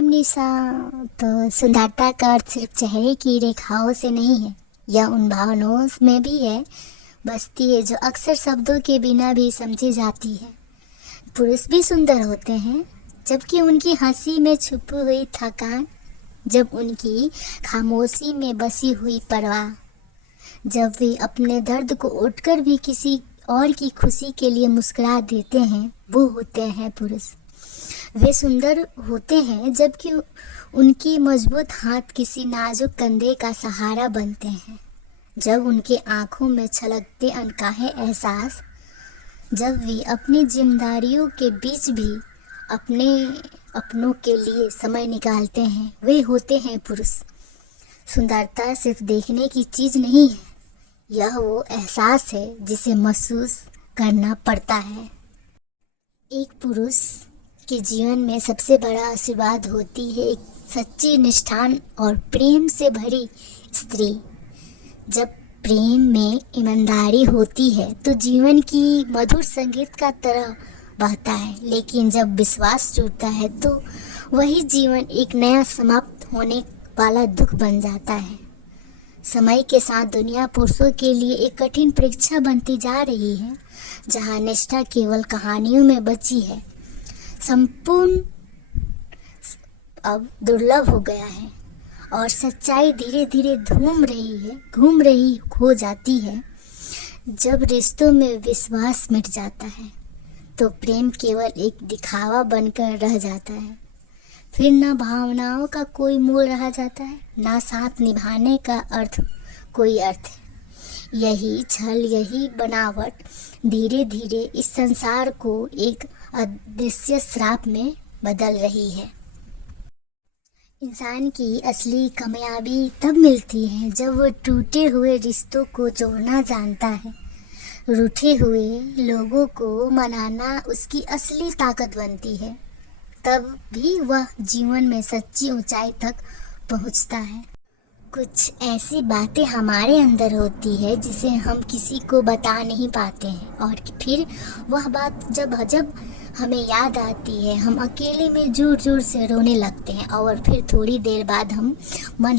I'm निशा। तो सुंदरता का अर्थ सिर्फ चेहरे की रेखाओं से नहीं है, यह उन भावनाओं में भी है बसती है जो अक्सर शब्दों के बिना भी समझी जाती है। पुरुष भी सुंदर होते हैं, जबकि उनकी हंसी में छुपी हुई थकान, जब उनकी खामोशी में बसी हुई परवाह, जब वे अपने दर्द को उठकर भी किसी और की खुशी के लिए मुस्कुरा देते हैं, वो होते हैं पुरुष। वे सुंदर होते हैं जबकि उनकी मजबूत हाथ किसी नाजुक कंधे का सहारा बनते हैं, जब उनके आँखों में छलकते अनकाहे एहसास, जब वे अपनी जिम्मेदारियों के बीच भी अपने अपनों के लिए समय निकालते हैं, वे होते हैं पुरुष। सुंदरता सिर्फ देखने की चीज़ नहीं है, यह वो एहसास है जिसे महसूस करना पड़ता है। एक पुरुष के जीवन में सबसे बड़ा आशीर्वाद होती है एक सच्ची, निष्ठान और प्रेम से भरी स्त्री। जब प्रेम में ईमानदारी होती है तो जीवन की मधुर संगीत का तरह बहता है, लेकिन जब विश्वास टूटता है तो वही जीवन एक नया समाप्त होने वाला दुख बन जाता है। समय के साथ दुनिया पुरुषों के लिए एक कठिन परीक्षा बनती जा रही है, जहां निष्ठा केवल कहानियों में बची है। संपूर्ण अब दुर्लभ हो गया है और सच्चाई धीरे धीरे घूम रही हो जाती है। जब रिश्तों में विश्वास मिट जाता है तो प्रेम केवल एक दिखावा बनकर रह जाता है। फिर ना भावनाओं का कोई मूल रह जाता है, ना साथ निभाने का कोई अर्थ है। यही छल, यही बनावट धीरे धीरे इस संसार को एक अदृश्य श्राप में बदल रही है। इंसान की असली कामयाबी तब मिलती है जब वो टूटे हुए रिश्तों को जोड़ना जानता है। रूठे हुए लोगों को मनाना उसकी असली ताकत बनती है। तब भी वह जीवन में सच्ची ऊंचाई तक पहुंचता है। कुछ ऐसी बातें हमारे अंदर होती है जिसे हम किसी को बता नहीं पाते हैं, और फिर वह बात जब हमें याद आती है, हम अकेले में जोर जोर से रोने लगते हैं, और फिर थोड़ी देर बाद हम मन